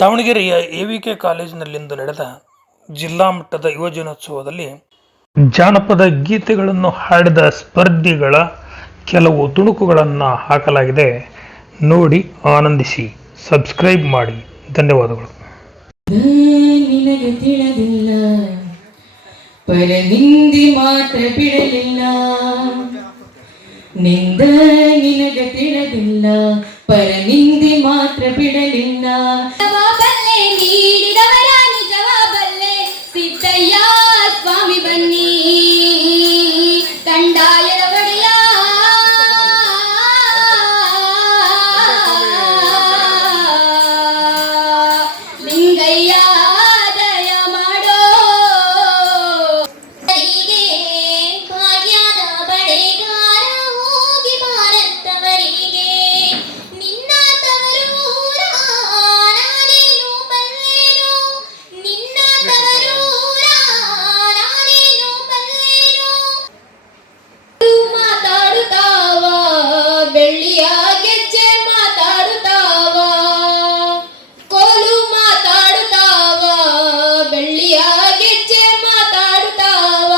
ದಾವಣಗೆರೆಯ ಎವಿಕೆ ಕಾಲೇಜಿನಲ್ಲಿಂದು ನಡೆದ ಜಿಲ್ಲಾ ಮಟ್ಟದ ಯುವಜನೋತ್ಸವದಲ್ಲಿ ಜಾನಪದ ಗೀತೆಗಳನ್ನು ಹಾಡಿದ ಸ್ಪರ್ಧಿಗಳ ಕೆಲವು ತುಣುಕುಗಳನ್ನು ಹಾಕಲಾಗಿದೆ. ನೋಡಿ ಆನಂದಿಸಿ. ಸಬ್ಸ್ಕ್ರೈಬ್ ಮಾಡಿ. ಧನ್ಯವಾದಗಳು. ನಿನಗೆ ತಿಳಿದಿಲ್ಲ, ಪರನಿಂದಿ ಮಾತ್ರ ಬಿಡಲಿಲ್ಲ. ನಿಂದ ನಿನಗೆ ತಿಳಿದಿಲ್ಲ, ಪರನಿಂದಿ ಮಾತ್ರ ಬಿಡಲಿಲ್ಲ. ಬಲ್ಲೆ ನೀಡಿದವರ ನಿಜವ ಬಲ್ಲೆ, ಸಿದ್ದಯ್ಯ ಸ್ವಾಮಿ ಬನ್ನಿ ಕಂಡಾಯದ ಒಡೆಯ. ಲಿಂಗಯ್ಯ ದಯ ಮಾಡೋ. ಭಾಗ್ಯದ ಬಳೆಗಾರ ಹೋಗಿ ಬಾರತ್ತವರಿಗೆ, ನಿನ್ನ ತವರೂರ ನಾನೇನು ಬಲ್ಲೆನು, ನಿನ್ನ ತವರೂರ ನಾನೇನು ಬಲ್ಲೆನು. ಮಾತಾಡುತ್ತಾವ ಬೆಳ್ಳಿಯ ಗೆಜ್ಜೆ ಮಾತಾಡುತ್ತಾವ, ಕೋಲು ಮಾತಾಡುತ್ತಾವ ಬೆಳ್ಳಿಯ ಗೆಜ್ಜೆ ಮಾತಾಡುತ್ತಾವ.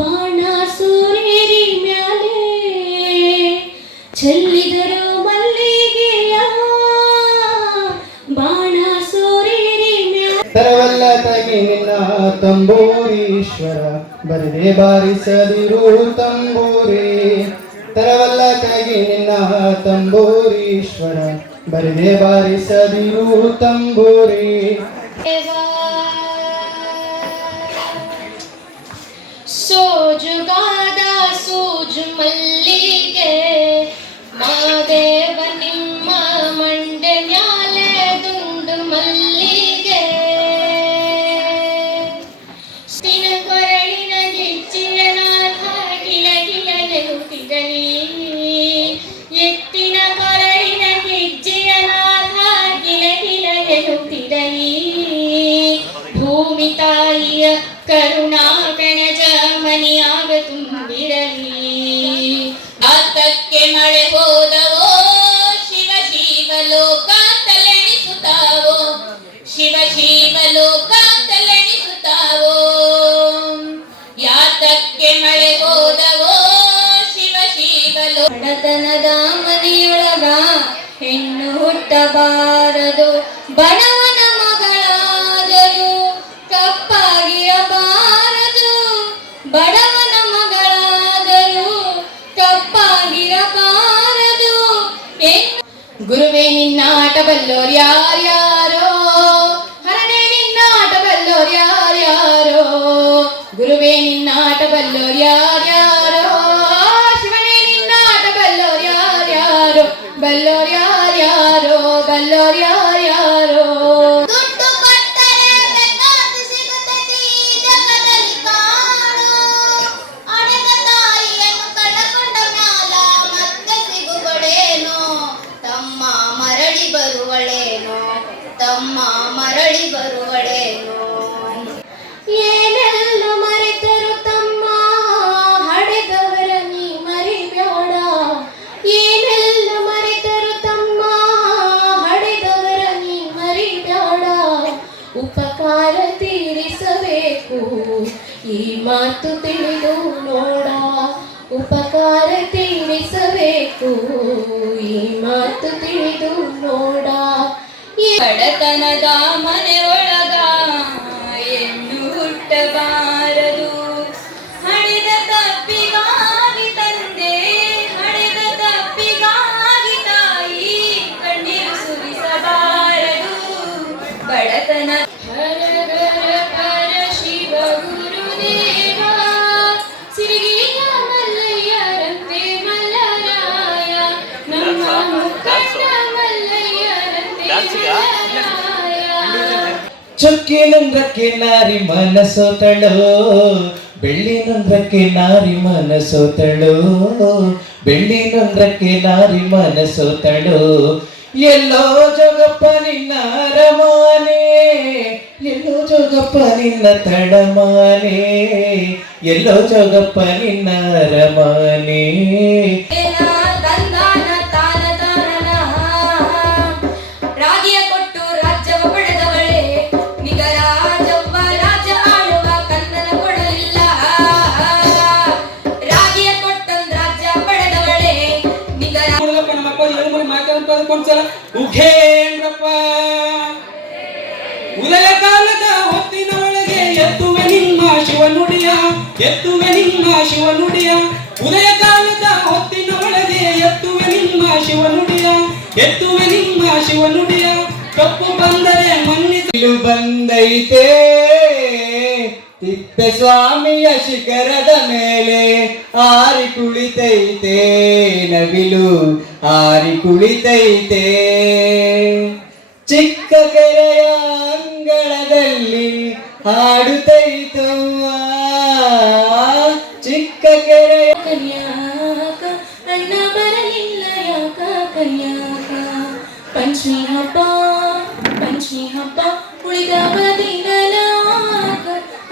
ಬಾಣ ಸೂರೇರಿ ಮ್ಯಾಲೆ ಚೆಲ್ಲಿದರು ಮಲ್ಲಿಗೆಯ, ಬಾಣ ಸೂರೇರಿ ಮ್ಯಾಲೆ. ತರವಲ್ಲ ತಗಿ ನಿನ್ನ ತಂಬೂರೀಶ್ವರ, ಬರದೆ ಬಾರಿಸದಿರು ತಂಬೂರಿ. ತರವಲ್ಲ ತಗಿ ನಿನ್ನ ತಂಬೂರೀಶ್ವರ, ಬರದೆ ಬಾರಿಸದಿರು ತಂಬೂರಿ. ಸೋಜುಗಾದ ಸೂಜು ಮಲ್ಲಿಗೆ, ಮಾದೇವ ನಿಮ್ಮ ಮಂಡೆ ಮ್ಯಾಲೆ ದುಂಡು ಮಲ್ಲಿಗೆ. ಸಿನ ಕೊರಳಿನ ಗೆಜ್ಜೆಯ ನಾಥ ಗಿಲ ಗಿಲ ನೆಗುತ್ತಿರಲಿ, ಎತ್ತಿನ ಕೊರಳಿನ ಗೆಜ್ಜೆಯ ನಾಥ ಗಿಲ ಗಿಲ ನೆಗುತ್ತಿರಲಿ. ಭೂಮಿ ತಾಯಿಯ ಕರುಣಾ ಕಣಜ ಮನಿಯಾಗ ತುಂಬಿರಲಿ. ಆತಕ್ಕೆ ಮಳೆ ಹೋದವೋ ಶಿವ ಶಿವ ಲೋಕ ತಲೆಣಿಸುತ್ತಾವೋ, ಶಿವ ಶಿವ ಲೋಕ ತಲೆಣಿಸುತ್ತಾವೋ. ಯಾತಕ್ಕೆ ಮಳೆ ಹೋದವೋ ಶಿವ ಶಿವ ಲೋಕ. ಬಡತನದ ಮನೆಯೊಳಗ ಹೆಣ್ಣು ಹುಟ್ಟಬಾರದು, ಬಡವನ ಮಗಳಾದರೂ ಕಪ್ಪಾಗಿರಬಾರದು, ಬಡವನ ಮಗಳಾದರೂ ಕಪ್ಪಾಗಿರಬಾರದು. ಗುರುವೇ ನಿನ್ನಾಟ ಬಲ್ಲೋರ್ ಯಾರ್ಯಾರೋ, ಹರನೇ ನಿನ್ನಾಟ ಬಲ್ಲೋರ್ ಯಾರ್ಯಾರೋ, ಗುರುವೇ ನಿನ್ನಾಟ ಬಲ್ಲೋರ್ ಯಾರ್ಯಾರೋ, ಶಿವನೇ ನಿನ್ನಾಟ ಬಲ್ಲೋರ್ ಯಾರ್ಯಾರೋ, ಬಲ್ಲೋರ್ ಯಾರ್ಯಾರೋ, ಬಲ್ಲೋರ್ ಯಾರ್ಯಾರೋ. ದುಡ್ಡು ಕೊಟ್ಟರೆ ಬೇಕಾದ್ದು ಸಿಗುತ್ತದೆ ಜಗದಲ್ಲಿ ಕಾಣು, ಅಡಗ ತಾಯಿಯನ್ನು ಕಳಕೊಂಡ ಮ್ಯಾಲ ಮತ್ತೆ ಸಿಗುವಳೇನೋ, ತಮ್ಮ ಮರಳಿ ಬರುವಳೇನೋ, ತಮ್ಮ ಮರಳಿ ಬರುವಳೇನೋ. ಏನೆಲ್ಲ ಮರೆತರು ತಮ್ಮ ಹಡೆದವರ ನೀ ಮರಿಬೇಡ, ಏನೆಲ್ಲ ಮರೆತರು ತಮ್ಮ ಹಡೆದವರ ನೀ ಮರಿಬೇಡ. ಉಪಕಾರ ತೀರಿಸಬೇಕು ಈ ಮಾತು ತಿಳಿದು ನೋಡ, ಉಪಕಾರ ತೀರಿಸಬೇಕು ಈ ಮಾತು ತಿಳಿದು ನೋಡ. ಬಡತನದ ಮನೆಯೊಳಗ ಹೆಣ್ಣು ಹುಟ್ಟಬಾರದು, ಹಡೆದ ತಪ್ಪಿಗಾಗಿ ತಂದೆ, ಹಡೆದ ತಪ್ಪಿಗಾಗಿ ತಾಯಿ ಕಣ್ಣೀರು ಸುರಿಸಬಾರದು. ಬಡತನ ಹರ ಹರ ಹರ ಶಿವ ಗುರುದೇವ, ಸಿರಿಗಿರಿಯ ಮಲ್ಲಯ್ಯರಂತೆ ಮಲ್ಲರಾಯ, ನಮ್ಮ ಮುಖಂಡ ಮಲ್ಲಯ್ಯರಂತೆ ಮಲ್ಲರಾಯ. ಚೊಕ್ಕಿನಂದ್ರಕ್ಕೆ ನಾರಿ ಮನಸೋತಳೋ, ಬೆಳ್ಳಿನಂದ್ರಕ್ಕೆ ನಾರಿ ಮನಸೋತಳೋ, ಬೆಳ್ಳಿನಂದ್ರಕ್ಕೆ ನಾರಿ ಮನಸೋತಳೋ. ಎಲ್ಲೋ ಜೋಗಪ್ಪ ನಿನ್ನ ಅರಮಾನೆ, ಎಲ್ಲೋ ಜೋಗಪ್ಪ ನಿನ್ನ ತಡಮಾನೆ, ಎಲ್ಲೋ ಜೋಗಪ್ಪ ನಿನ್ನ ಅರಮಾನೆ. ಕೊಂದ್ಸಲ ಉಘೇಂದ್ರಪ್ಪ. ಉದಯ ಕಾಲದ ಹೊತ್ತಿನ ಒಳಗೆ ಎತ್ತುವೆ ನಿಮ್ಮ ಶಿವನುಡಿಯ, ಎತ್ತುವೆ ನಿಮ್ಮ ಶಿವನುಡಿಯ. ಉದಯ ಕಾಲದ ಹೊತ್ತಿನ ಒಳಗೆ ಎತ್ತುವೆ ನಿಮ್ಮ ಶಿವನುಡಿಯ, ಎತ್ತುವೆ ನಿಮ್ಮ ಶಿವನುಡಿಯ. ತಪ್ಪು ಬಂದರೆ ಮನ್ನಿಸಲು ಬಂದೈತೆ ತಿಪ್ಪೇಸ್ವಾಮಿಯ ಶಿಖರದ ಮೇಲೆ ಆರಿ ಕುಳಿತೈತೆ ನವಿಲು, ಆರಿ ಕುಳಿತೈತೆ. ಚಿಕ್ಕ ಕೆರೆಯ ಅಂಗಳದಲ್ಲಿ ಹಾಡುತ್ತೈತವ್ವ, ಚಿಕ್ಕ ಕೆರೆಯ ಕನ್ಯಾಕ ಅಣ್ಣ ಬರಲಿಲ್ಲ ಯಾಕ ಕನ್ಯಾಕ. ಪಂಚಮಿ ಹಬ್ಬ ಪಂಚಮಿ ಹಬ್ಬ ಉಳಿದವ ದಿನನಾಕ.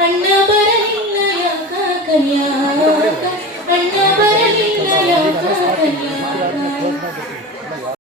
ಅಣ್ಣ ಬರಲಿಲ್ಲ ಯಾಕ ಕನ್ಯಾಕ, ಅಣ್ಣ ಬರಲಿಲ್ಲ ಯಾಕ ಕನ್ಯಾಕ.